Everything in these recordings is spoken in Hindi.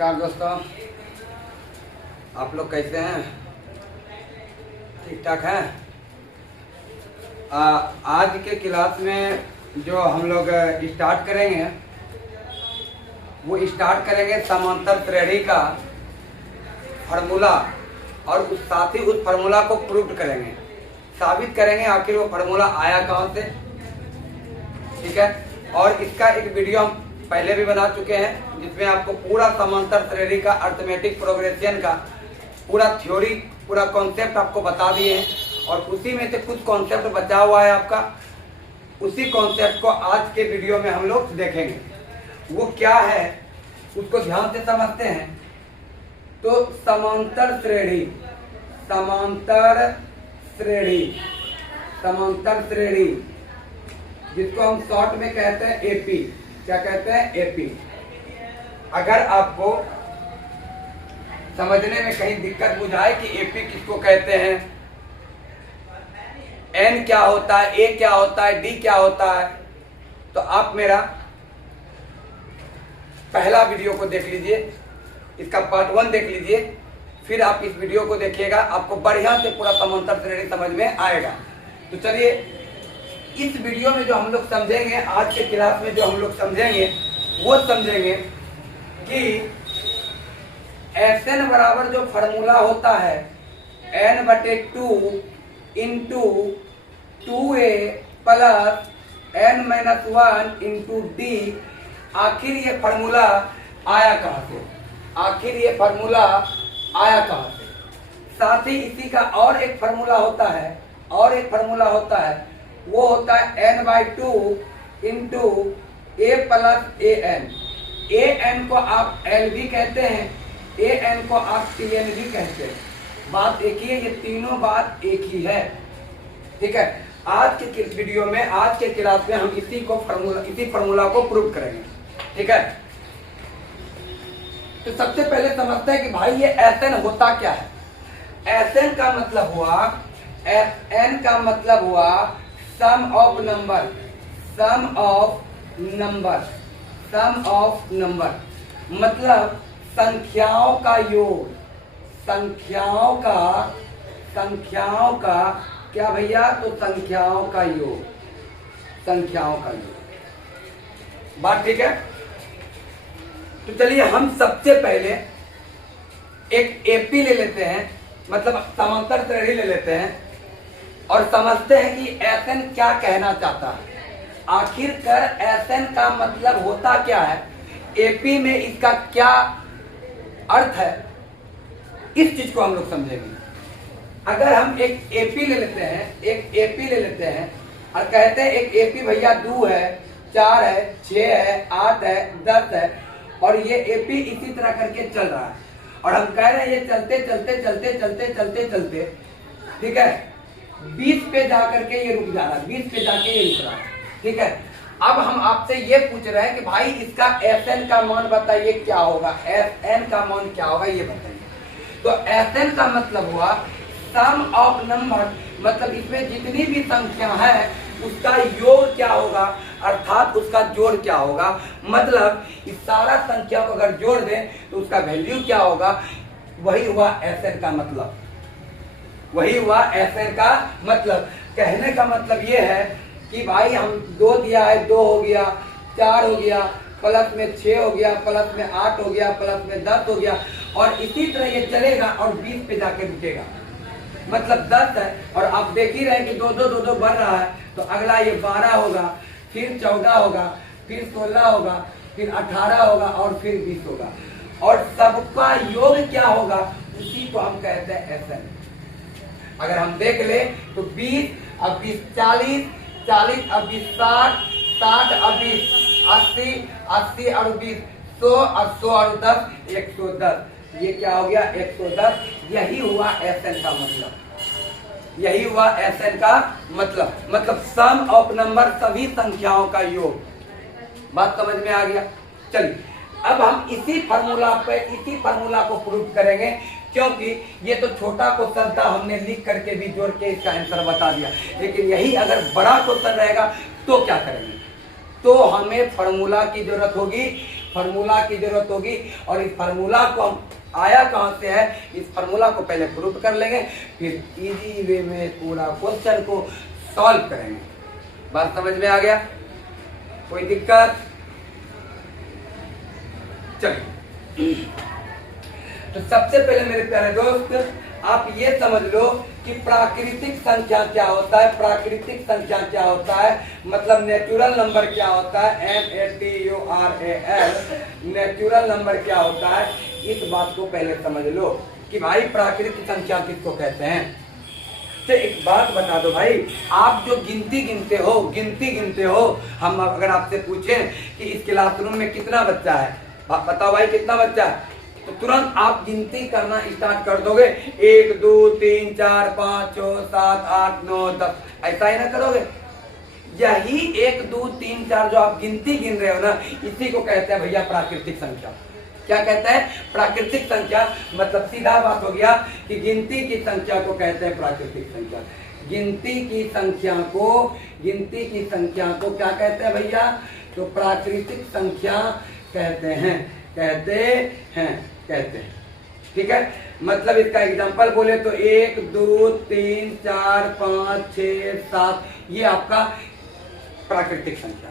नमस्कार दोस्तों, आप लोग कैसे हैं? ठीक ठाक हैं? आज के क्लास में जो हम लोग स्टार्ट करेंगे वो स्टार्ट करेंगे समांतर श्रेणी का फार्मूला और साथ ही उस फार्मूला को प्रूव करेंगे, साबित करेंगे आखिर वो फार्मूला आया कहाँ से। ठीक है, और इसका एक वीडियो हम पहले भी बना चुके हैं जिसमें आपको पूरा समांतर श्रेणी का अर्थमेटिक प्रोग्रेशन का पूरा थ्योरी, पूरा कॉन्सेप्ट आपको बता दिए हैं और उसी में से कुछ कॉन्सेप्ट बचा हुआ है आपका। उसी कॉन्सेप्ट को आज के वीडियो में हम लोग देखेंगे, वो क्या है उसको ध्यान से समझते हैं। तो समांतर श्रेणी, समांतर श्रेणी, समांतर श्रेणी जिसको हम शॉर्ट में कहते हैं एपी। क्या कहते हैं? एपी। अगर आपको समझने में कहीं दिक्कत बुझाए कि एपी किसको कहते हैं, एन क्या होता है, ए क्या होता है, डी क्या होता है, तो आप मेरा पहला वीडियो को देख लीजिए, इसका पार्ट 1 देख लीजिए, फिर आप इस वीडियो को देखिएगा, आपको बढ़िया से पूरा समांतर श्रेणी समझ में आएगा। तो चलिए इस वीडियो में जो हम लोग समझेंगे, आज के क्लास में जो हम लोग समझेंगे वो समझेंगे कि Sn बराबर जो फार्मूला होता है n/2 into 2a plus n-1 into D, आखिर ये फार्मूला आया कहाँ से, आखिर ये फार्मूला आया कहाँ से। साथ ही इसी का और एक फार्मूला होता है, और एक फार्मूला होता है, वो होता है n/2 into a plus an। an को आप l भी कहते हैं, an को आप tn भी कहते हैं। बात एक ही है, ये तीनों बात एक ही है। ठीक है, आज के वीडियो में, आज के क्लास में हम इसी फार्मूला को प्रूव करेंगे। ठीक है, तो सबसे पहले समझते हैं कि भाई ये Sn होता क्या है। Sn का मतलब हुआ, Sn का मतलब हुआ sum of number, sum of number, sum of number मतलब संख्याओं का योग, संख्याओं का क्या भैया, तो संख्याओं का योग, संख्याओं का योग। बात ठीक है। तो चलिए हम सबसे पहले एक एपी ले लेते हैं, मतलब समांतर श्रेणी ले लेते हैं और समझते हैं कि Sn क्या कहना चाहता है। आखिरकार Sn का मतलब होता क्या है, एपी में इसका क्या अर्थ है, इस चीज को हम लोग समझेंगे। अगर हम एक एपी ले लेते हैं, एक एपी ले लेते हैं और कहते हैं एक एपी भैया 2 है, 4 है, 6 है, 8 है, 10 है, और ये एपी इसी तरह करके चल रहा है और हम कह रहे हैं ये चलते चलते चलते चलते चलते चलते, ठीक है, 20 पे जाकर के ये रुक जा रहा है, 20 पे जाके ये रुक रहा है। ठीक है, अब हम आपसे ये पूछ रहे हैं कि भाई इसका Sn का मान बताइए क्या होगा, Sn का मान क्या होगा ये बताइए। तो Sn का मतलब हुआ सम ऑफ नंबर, मतलब इसमें जितनी भी संख्या है उसका योग क्या होगा, अर्थात उसका जोड़ क्या होगा। मतलब इस सारा संख्या को अगर जोड़ दें तो उसका वैल्यू क्या होगा, वही हुआ Sn का मतलब, वही हुआ Sn का मतलब। कहने का मतलब ये है कि भाई हम 2 दिया है, 2 हो गया, 4 हो गया, प्लस में 6 हो गया, प्लस में 8 हो गया, प्लस में 10 हो गया, और इसी तरह ये चलेगा और 20 पे जाके रुकेगा। मतलब 10 है और आप देख ही रहे हैं कि 2 बढ़ रहा है, तो अगला ये 12 होगा, फिर 14 होगा, फिर 16 होगा, फिर 18 होगा और फिर 20 होगा, और सबका योग क्या होगा, उसी को हम कहते हैं Sn। अगर हम देख ले तो 20 अब 20 40, 40 अब 20 60, 60 अब 20 80, 80 और 20 100 और 100 और 10 110। ये क्या हो गया, 110। यही हुआ Sn का मतलब, यही हुआ Sn का मतलब सम ऑफ नंबर, सभी संख्याओं का योग। बात समझ में आ गया। चलिए अब हम इसी फार्मूला को प्रूव करेंगे, क्योंकि ये तो छोटा क्वेश्चन था, हमने लिख करके भी जोड़ के इसका आंसर बता दिया, लेकिन यही अगर बड़ा क्वेश्चन रहेगा तो क्या करेंगे, तो हमें फार्मूला की जरूरत होगी फार्मूला की जरूरत होगी और इस फार्मूला को हम आया कहाँ से है, इस फार्मूला को पहले प्रूफ कर लेंगे, फिर इजी वे में पूरा क्वेश्चन को सॉल्व करेंगे। बात समझ में आ गया? कोई दिक्कत? चलिए, तो सबसे पहले मेरे प्यारे दोस्त आप ये समझ लो कि प्राकृतिक संख्या क्या होता है। प्राकृतिक संख्या क्या होता है मतलब नेचुरल नंबर क्या होता है, NATURAL, नेचुरल नंबर क्या होता है, इस बात को पहले समझ लो कि भाई प्राकृतिक संख्या किसको कहते हैं। तो एक बात बता दो भाई, आप जो गिनती गिनते हो, हम अगर आपसे पूछें कि इस क्लासरूम में कितना बच्चा है, बताओ भाई कितना बच्चा है, तो तुरंत आप गिनती करना स्टार्ट कर दोगे, 1 2 3 4 5 6 7 8 9 10, ऐसा ही ना करोगे। यही 1 2 3 4 जो आप गिनती गिन रहे हो ना, इसी को कहते हैं भैया प्राकृतिक संख्या। क्या कहते हैं? प्राकृतिक संख्या। मतलब सीधा बात हो गया कि गिनती की संख्या को कहते हैं प्राकृतिक संख्या। गिनती की संख्या को क्या कहते हैं भैया? तो प्राकृतिक संख्या कहते हैं। ठीक है, मतलब इसका एग्जांपल बोले तो 1 2 3 4 5 6 7, ये आपका प्राकृतिक संख्या।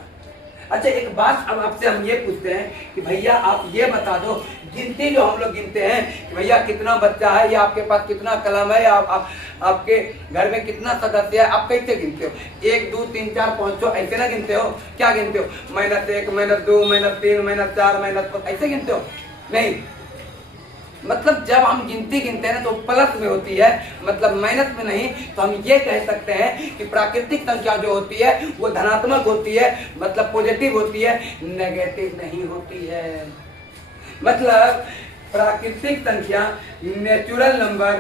अच्छा, एक बात अब आपसे हम ये पूछते हैं कि भैया आप ये बता दो, गिनती जो हम लोग गिनते हैं कि भैया कितना बच्चा है या आपके पास कितना कलम है या आपके घर में कितना सदस्य है, आप कैसे गिनते हो? 1 2 3 4 5 6 ऐसे ना गिनते हो? क्या गिनते हो? -1 -2 -3 -4 -5 ऐसे गिनते हो? नहीं, मतलब जब हम गिनती गिनते हैं ना तो प्लस में होती है, मतलब माइनस में नहीं। तो हम ये कह सकते हैं कि प्राकृतिक संख्या जो होती है वो धनात्मक होती है, मतलब पॉजिटिव होती है, नेगेटिव नहीं होती है। मतलब प्राकृतिक संख्या नेचुरल नंबर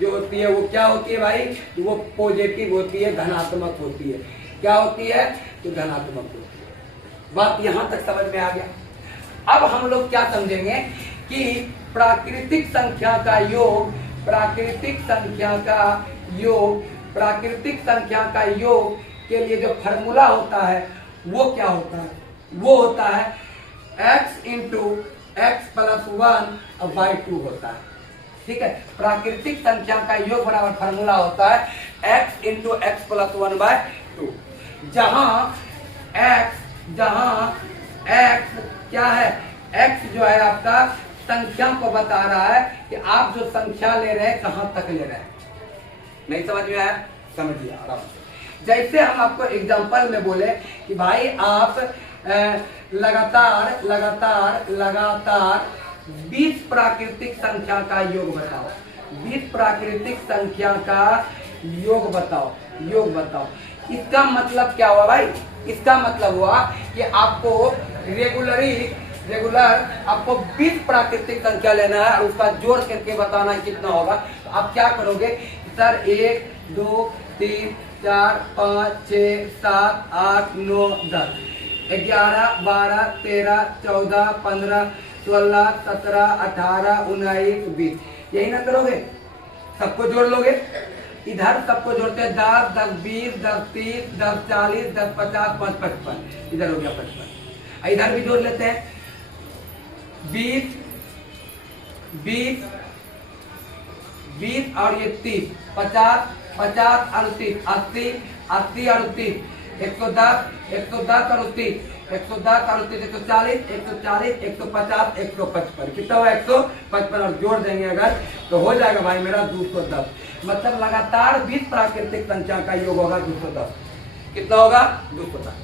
जो होती है वो क्या होती है भाई? वो पॉजिटिव होती है, धनात्मक होती है। क्या होती है? तो धनात्मक होती है। बात यहाँ तक समझ में आ गया। अब हम लोग क्या समझेंगे कि प्राकृतिक संख्या का योग के लिए जो फॉर्मूला होता है वो क्या होता है? वो होता है x × x+1/2 होता है। ठीक है, प्राकृतिक संख्या का योग बराबर फॉर्मूला होता है x × x+1/2, जहां x क्या है? x जो है आपका संख्या को बता रहा है कि आप जो संख्या ले रहे हैं कहां तक ले रहे हैं। नहीं समझ में आया? समझिए आराम से। जैसे हम आपको एग्जांपल में बोले कि भाई आप लगातार 20 प्राकृतिक संख्या का योग बताओ। 20 प्राकृतिक संख्या का योग बताओ। इसका मतलब क्या हुआ भाई? इसका मतलब हुआ कि आपको रेगुलर आपको 20 प्राकृतिक संख्या लेना है और उसका जोड़ करके बताना है कितना होगा। तो आप क्या करोगे? सर 1 2 3 4 5 6 7 8 9 10 11 12 13 14 15 16 17 18 19 20, यही ना करोगे? सबको जोड़ लोगे। इधर सबको जोड़ते हैं 10 10 20 10 30 10 40 10 50 5 55, इधर हो गया 55। इधर भी जोड़ लेते हैं 20 और ये 30, 50 50 और 30, 80 80 और 30, 110 और 30, 110 और 30, 140 140 150 155, कितना हुआ? 155 और जोड़ देंगे अगर तो हो जाएगा भाई मेरा 210। मतलब लगातार 20 प्राकृतिक संख्या का योग होगा 210। कितना होगा? 210।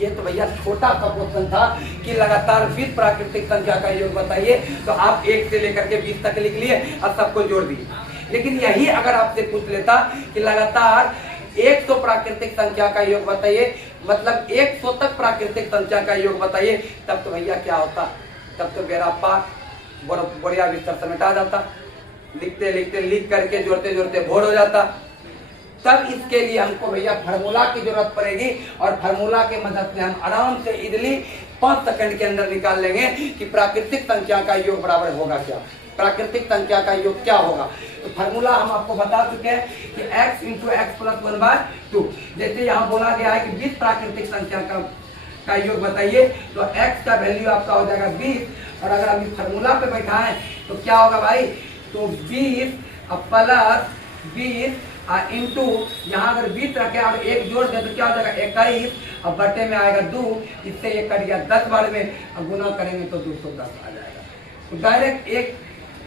ये तो भैया छोटा सा क्वेश्चन था कि लगातार 20 प्राकृतिक संख्या का योग बताइए, तो आप 1 से लेकर के 20 तक लिख लिए और सबको जोड़ दिए। लेकिन यही अगर आपसे पूछ लेता कि लगातार 100 प्राकृतिक संख्या का योग बताइए, मतलब 100 तक प्राकृतिक संख्या का योग बताइए, तब तो भैया क्या होता? तब तो मेरा बढ़िया बिस्तर समेटा जाता। लिख करके जोड़ते भोर हो जाता। तब इसके लिए हमको भैया फार्मूला की जरूरत पड़ेगी और फार्मूला के मदद से हम आराम से इजीली 5 सेकंड के अंदर निकाल लेंगे कि प्राकृतिक संख्या का योग बराबर होगा क्या, प्राकृतिक संख्या का योग क्या होगा। तो फार्मूला हम आपको बता चुके हैं कि x × x+1/2। जैसे यहाँ बोला गया है कि 20 प्राकृतिक संख्या का का योग बताइए, तो x का वैल्यू आपका हो जाएगा 20। और अगर अभी फार्मूला पे बैठाएं तो क्या होगा भाई, तो 20 प्लस 20 इंटू, यहाँ अगर 20 रखे और 1 जोड़ दे तो क्या हो जाएगा 21, और बटे में आएगा 2, इससे ये कट गया 10 बार में, और गुना करेंगे तो 210 आ जाएगा। तो डायरेक्ट एक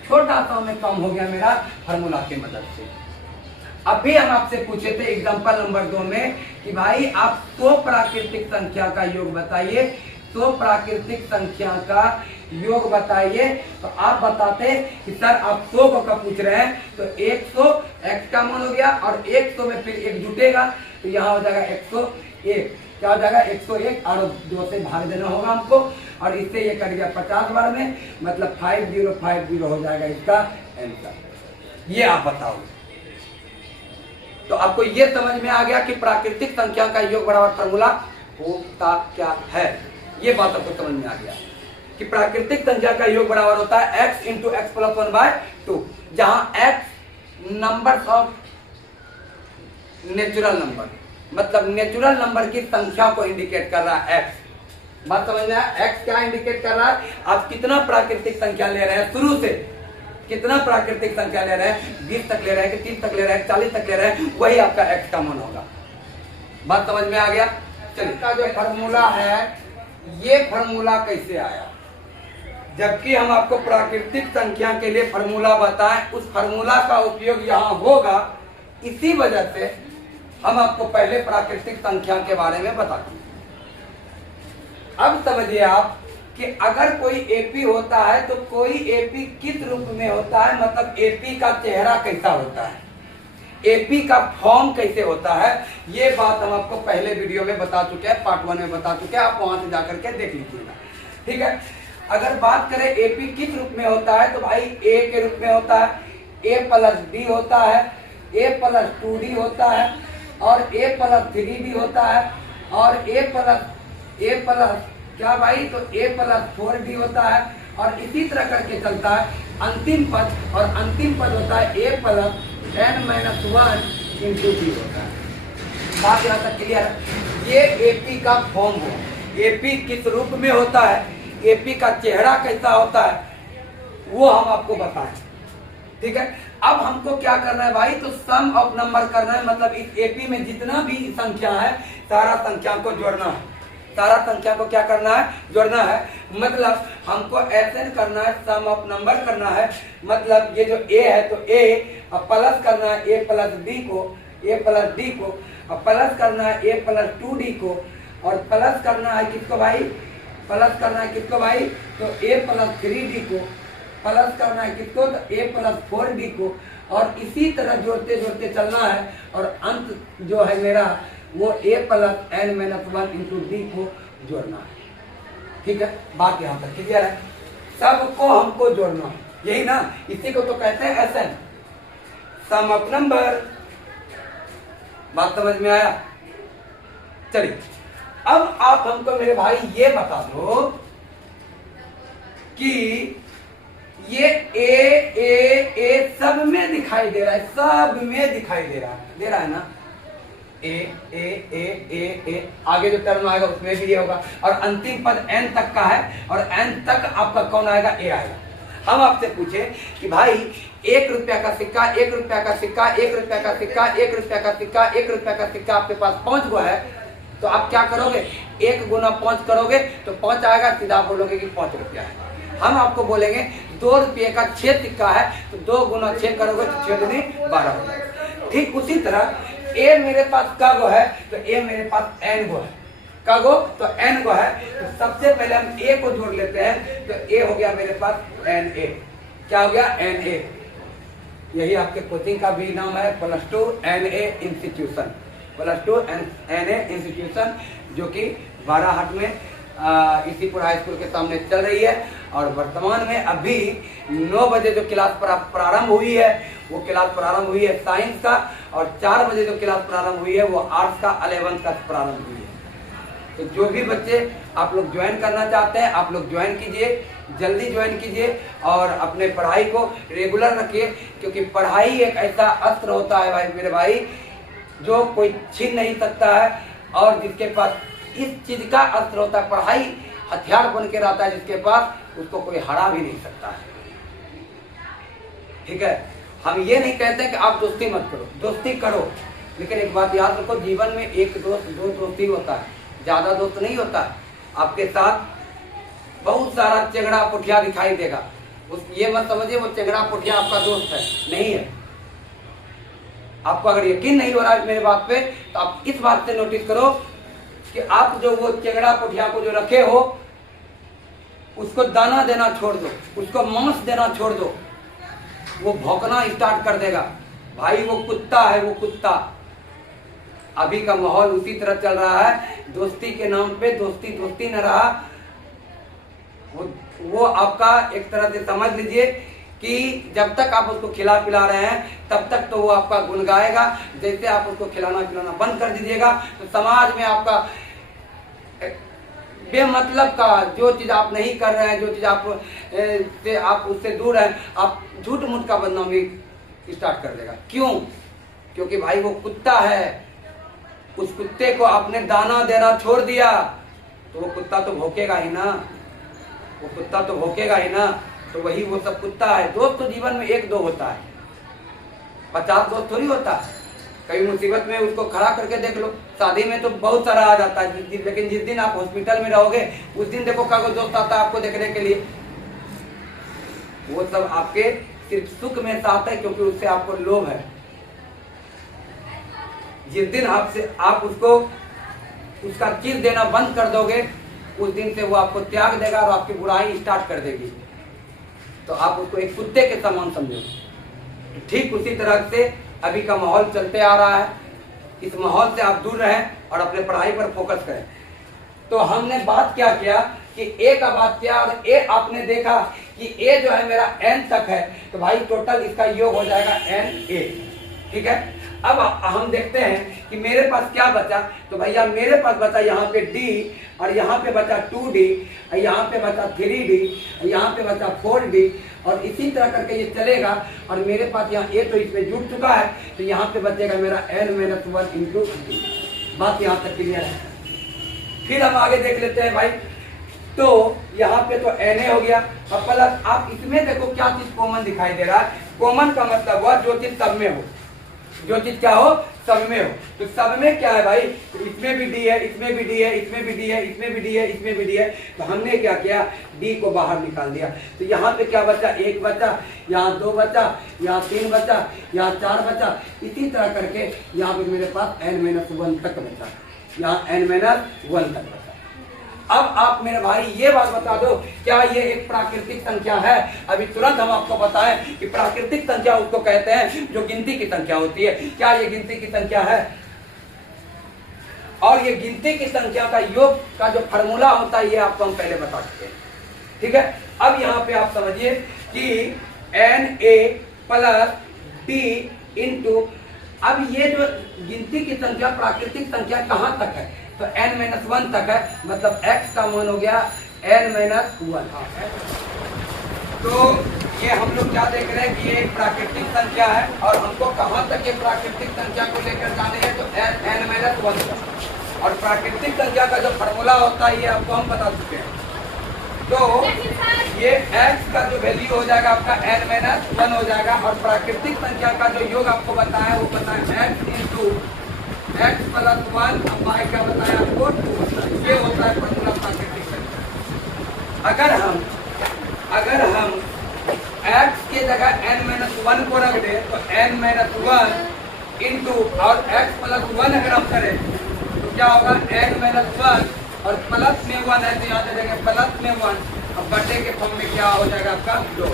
छोटा सा में कम हो गया मेरा फार्मूला की मदद से। अभी हम आपसे पूछे थे एग्जांपल नंबर 2 में कि भाई आप 100 प्राकृतिक संख्या का योग बताइए, 100 प्राकृतिक संख्या का योग बताइए। तो आप बताते कि सर आप 100 को कब पूछ रहे हैं, तो 100 x का मान हो गया, और 100 में फिर 1 जुटेगा तो यहाँ हो जाएगा 101। क्या हो जाएगा 101, और 2 से भाग देना होगा हमको, और इससे ये कट गया 50 बार में, मतलब 5050 हो जाएगा इसका आंसर। ये आप बताओ। तो आपको ये समझ में आ गया कि प्राकृतिक संख्या का योग बराबर फार्मूला होता क्या है। ये बात आपको समझ में आ गया कि प्राकृतिक संख्या का योग बराबर होता है x इंटू एक्स प्लस 1/2, जहां x number of natural number, मतलब नेचुरल नंबर की संख्या को इंडिकेट कर रहा है x। बात समझ में आया, x क्या इंडिकेट कर रहा है, आप कितना प्राकृतिक संख्या ले रहे हैं, शुरू से कितना प्राकृतिक संख्या ले रहे हैं, 20 तक ले रहे हैं कि 30 तक ले रहे हैं, 40 तक ले रहे हैं, वही आपका x का मान होगा। बात समझ में आ गया। चलिए, इसका जो फार्मूला है, ये फार्मूला कैसे आया, जबकि हम आपको प्राकृतिक संख्या के लिए फार्मूला बताएं, उस फार्मूला का उपयोग यहाँ होगा, इसी वजह से हम आपको पहले प्राकृतिक संख्या के बारे में बताते हैं। अब समझिए आप कि अगर कोई एपी होता है तो कोई एपी किस रूप में होता है, मतलब एपी का चेहरा कैसा होता है, एपी का फॉर्म कैसे होता है, ये बात हम आपको पहले वीडियो में बता चुके हैं, पार्ट 1 में बता चुके हैं, आप वहां से जाकर के देख लीजिएगा। ठीक है, अगर बात करें एपी किस रूप में होता है, तो भाई ए के रूप में होता है, ए प्लस डी होता है, ए प्लस 2d होता है, और ए प्लस 3d होता है, और ए प्लस क्या भाई, तो ए प्लस 4d होता है, और इसी तरह करके चलता है अंतिम पद, और अंतिम पद होता है ए प्लस n-1 इंटू डी होता है। बात यहाँ तक क्लियर है। ये एपी का फॉर्म हो, एपी किस रूप में होता है, एपी का चेहरा कैसा होता है, वो हम आपको बताएं। ठीक है, अब हमको क्या करना है भाई, तो सम ऑफ नंबर करना है, मतलब इस एपी में जितना भी संख्या है सारा संख्या को जोड़ना है, सारा संख्या को क्या करना है, जोड़ना है। मतलब हमको ऐसे करना है, सम ऑफ नंबर करना है, मतलब ये जो ए है तो ए, अब प्लस करना है ए प्लस डी को, ए प्लस डी को, अब प्लस करना है ए प्लस 2d को, और प्लस करना है किसको भाई, प्लस करना है किसको भाई, तो ए प्लस 3d को, प्लस करना है किसको, तो ए प्लस 4d को, और इसी तरह जोड़ते जोड़ते चलना है, और अंत जो है मेरा वो ए प्लस n-1 इंटू डी को जोड़ना है। ठीक है, बात यहाँ तक क्लियर है, सबको हमको जोड़ना है, यही ना, इसी को तो कहते हैं एसएन, सम ऑफ नंबर। बात समझ में आया। चलिए, अब आप हमको मेरे भाई ये बता दो कि ये ए सब में दिखाई दे रहा है, सब में दिखाई दे रहा है ना, ए आगे जो टर्म आएगा उसमें भी ये होगा, और अंतिम पद n तक का है, और n तक आपका कौन आएगा, ए आएगा। हम आपसे पूछे कि भाई 1 रुपया का सिक्का, 1 रुपया का सिक्का, 1 रुपया का सिक्का, 1 रुपया का सिक्का, 1 रुपया का सिक्का आपके पास 5 गो है, तो आप क्या करोगे, 1 गुना 5 करोगे तो 5 आएगा, सीधा बोलोगे कि 5 रुपया है। हम आपको बोलेंगे 2 रुपये का 6 सिक्का है, तो 2 गुना 6 करोगे तो 6 दूनी 12 हो जाएगा। ठीक उसी तरह ए मेरे पास का गो है, तो ए मेरे पास n गो है, का गो तो n गो है, तो सबसे पहले हम ए को जोड़ लेते हैं, तो ए हो गया मेरे पास na, क्या हो गया na, यही आपके कोचिंग का भी नाम है, +2 NA इंस्टीट्यूशन, +2 NA इंस्टीट्यूशन, जो कि बाराहाट में इसीपुर हाई स्कूल के सामने चल रही है, और वर्तमान में अभी 9 बजे जो क्लास प्रारंभ हुई है, वो क्लास प्रारंभ हुई है साइंस का, और 4 बजे जो क्लास प्रारंभ हुई है वो आर्ट्स का 11th का प्रारंभ हुई है। तो जो भी बच्चे आप लोग ज्वाइन करना चाहते हैं, आप लोग ज्वाइन कीजिए, जल्दी ज्वाइन कीजिए, और अपने पढ़ाई को रेगुलर रखिए, क्योंकि पढ़ाई एक ऐसा अस्त्र होता है भाई मेरे भाई, जो कोई छीन नहीं सकता है, और जिसके पास इस चीज का अस्त्र होता है, पढ़ाई हथियार बन के रहता है जिसके पास, उसको कोई हरा भी नहीं सकता है। ठीक है, हम ये नहीं कहते कि आप दोस्ती मत करो, दोस्ती करो, लेकिन एक बात याद रखो, जीवन में एक दोस्त दो दोस्त ही होता है, ज्यादा दोस्त नहीं होता है। आपके साथ बहुत सारा चेंगड़ा पुठिया दिखाई देगा, उस ये मत समझिए वो चेंगड़ा पुठिया आपका दोस्त है, नहीं है। आपको अगर यकीन नहीं हो रहा है मेरे बात पे, तो आप इस बात से नोटिस करो कि आप जो वो चेंगड़ा पुठिया को जो रखे हो, उसको दाना देना छोड़ दो, उसको मांस देना छोड़ दो, वो भौंकना स्टार्ट कर देगा। भाई वो कुत्ता है, वो कुत्ता। अभी का माहौल उसी तरह चल रहा है, दोस्ती के नाम पे दोस्ती दोस्ती न रहा, वो आपका एक तरह से समझ लीजिए कि जब तक आप उसको खिला पिला रहे हैं तब तक तो वो आपका गुण गाएगा। जैसे आप उसको खिलाना पिलाना बंद कर दीजिएगा तो समाज में आपका बेमतलब का जो चीज आप नहीं कर रहे हैं, जो चीज आप उससे दूर हैं, आप झूठ मूठ का बदनामी स्टार्ट कर देगा। क्यों? क्योंकि भाई वो कुत्ता है, उस कुत्ते को आपने दाना देना छोड़ दिया तो वो कुत्ता तो भौंकेगा ही ना, वो कुत्ता तो भौंकेगा ही ना। तो वही वो सब कुत्ता है। दोस्त तो जीवन में एक दो होता है, 50 दोस्त थोड़ी होता है। कई मुसीबत में उसको खड़ा करके देख लो, शादी में तो बहुत सारा आ जाता है, लेकिन जिस दिन आप हॉस्पिटल में रहोगे उस दिन देखो कागज दोस्त आता है आपको देखने के लिए। वो सब आपके सिर्फ सुख में साथ है, क्योंकि उससे आपको लोभ है। जिस दिन आप उसको उसका चीज देना बंद कर दोगे, उस दिन से वो आपको त्याग देगा और आपकी बुराई स्टार्ट कर देगी। तो आप उसको एक कुत्ते के समान समझो। तो ठीक उसी तरह से अभी का माहौल चलते आ रहा है, इस माहौल से आप दूर रहें और अपने पढ़ाई पर फोकस करें। तो हमने बात क्या किया कि ए का बात किया, और ए आपने देखा कि ए जो है मेरा एन तक है, तो भाई टोटल इसका योग हो जाएगा एन ए। ठीक है, अब हम देखते हैं कि मेरे पास क्या बचा। तो भैया मेरे पास बचा यहाँ पे डी, और यहाँ पे बचा 2D, और यहाँ पे बचा 3D, और यहाँ पे बचा 4D, और इसी तरह करके ये चलेगा। और मेरे पास यहाँ ए तो इसमें जुड़ चुका है, तो यहाँ पे बचेगा मेरा n-1 इंटू डी। बात यहाँ तक क्लियर है। फिर हम आगे देख लेते हैं भाई। तो यहाँ पे तो Na हो गया, और प्लस आप इसमें देखो क्या चीज कॉमन दिखाई दे रहा है। कॉमन का मतलब हुआ जो चीज सब में हो, जो चीज क्या हो, सब में हो। तो सब में क्या है भाई, तो इसमें भी डी है, इसमें भी डी है, इसमें भी डी है, इसमें भी डी है, इसमें भी डी है। तो हमने क्या किया, डी को बाहर निकाल दिया। तो यहाँ पे क्या बचा, 1 बचा, यहाँ 2 बचा, यहाँ 3 बचा, यहाँ 4 बचा। इसी तरह करके यहाँ पे मेरे पास n-1 तक बचा, यहाँ n-1 तक बचा। अब आप मेरे भाई ये बात बता दो, क्या ये एक प्राकृतिक संख्या है? अभी तुरंत हम आपको बताएं कि प्राकृतिक संख्या उसको कहते हैं जो गिनती की संख्या होती है। क्या ये गिनती की संख्या है? और ये गिनती की संख्या का योग का जो फार्मूला होता है ये आपको हम पहले बता चुके हैं। ठीक है, अब यहाँ पे आप समझिए कि Na प्लस डी इंटू, अब ये जो गिनती की संख्या प्राकृतिक संख्या कहाँ तक है, तो n-1 तक है, मतलब x का मान हो गया n-1। तो ये हम लोग क्या देख रहे हैं कि ये एक प्राकृतिक संख्या है, और हमको कहाँ तक ये प्राकृतिक संख्या को लेकर जाने हैं, तो n-1 तक। और प्राकृतिक संख्या का जो फॉर्मूला होता है ये आपको हम बता चुके हैं। तो ये x का जो वैल्यू हो जाएगा आपका n-1 हो जाएगा, और प्राकृतिक संख्या का जो योग आपको बताया वो बताया x इंटू x प्लस 1, अब y क्या बताया आपको 2। ये होता है फॉर्मूला प्राकृतिक संख्या। अगर हम x के जगह n-1 को रख दें तो n-1 इंटू और x प्लस 1 अगर हम करें तो क्या होगा, n-1 और प्लस में 1 है तो यहाँ पे देंगे प्लस में 1, अब बटे के फॉर्म में क्या हो जाएगा आपका 2।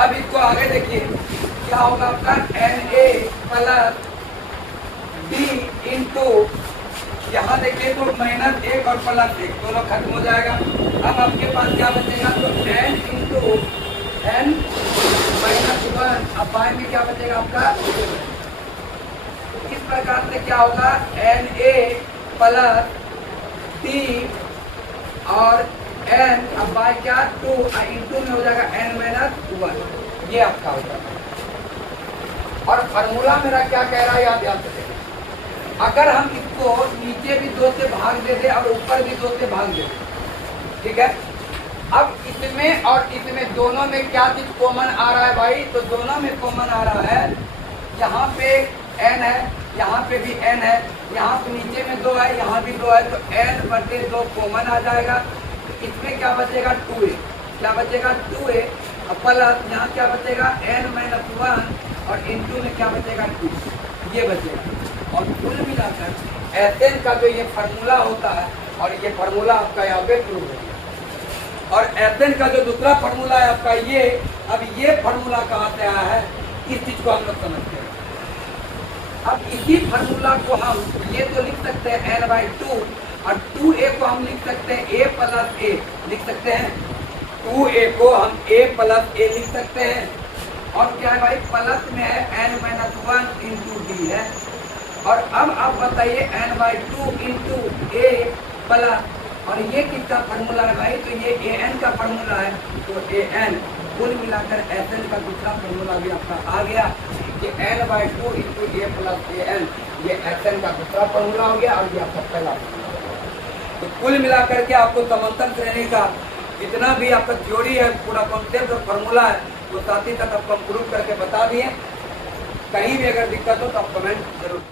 अब इसको आगे देखिए क्या होगा आपका Na प्लस डी इंटू, यहाँ देखिए तो -1 और +1 दोनों खत्म हो जाएगा। अब आपके पास क्या बचेगा, तो n इंटू n-1, अब बाद में क्या बचेगा आपका। इस प्रकार से क्या होगा, Na प्लस डी और n, अब बाय क्या 2 इंटू में हो जाएगा n-1, ये आपका होगा। और फार्मूला मेरा क्या कह रहा है याद रखिए, अगर हम इसको नीचे भी 2 से भाग दे दे और ऊपर भी 2 से भाग दे दे, ठीक है। अब इसमें और इसमें दोनों में क्या चीज कॉमन आ रहा है भाई? तो दोनों में कॉमन आ रहा है, यहाँ पे n है, यहाँ पे भी n है, यहाँ पे नीचे में 2 है, यहाँ भी 2 है, तो n/2 कॉमन आ जाएगा। तो इसमें क्या बचेगा? 2a। क्या बचेगा? 2a प्लस यहाँ क्या बचेगा? n-1 और इनटू में क्या बचेगा? 2, ये बचेगा। और कुल मिलाकर Sn का जो ये फार्मूला होता है, और ये फार्मूला आपका यहाँ पे प्रूव हो गया। और Sn का जो दूसरा फार्मूला है आपका ये, अब ये फार्मूला कहाँ से आया है, इस चीज को हम लोग समझते हैं। अब इसी फार्मूला को हम ये तो लिख सकते हैं n/2, और 2a को हम लिख सकते हैं a प्लस a, लिख सकते हैं 2a को हम a प्लस a लिख सकते हैं। और क्या है भाई? प्लस में है n-1 इंटू d है। और अब आप बताइए n/2 इंटू a प्लस, और ये किसका फार्मूला है भाई? तो ये an का फार्मूला है। तो an कुल मिलाकर Sn का दूसरा फार्मूला भी आपका आ गया कि n/2 into a plus an, ये Sn का दूसरा फार्मूला हो गया, और ये आपका पहला फार्मूला। तो कुल मिलाकर के आपको समांतर श्रेणी का जितना भी आपका थ्योरी है, पूरा कॉन्सेप्ट और फार्मूला है, वो साथ ही साथ आपको प्रूव करके बता दिए। कहीं भी अगर दिक्कत हो तो आप कमेंट जरूर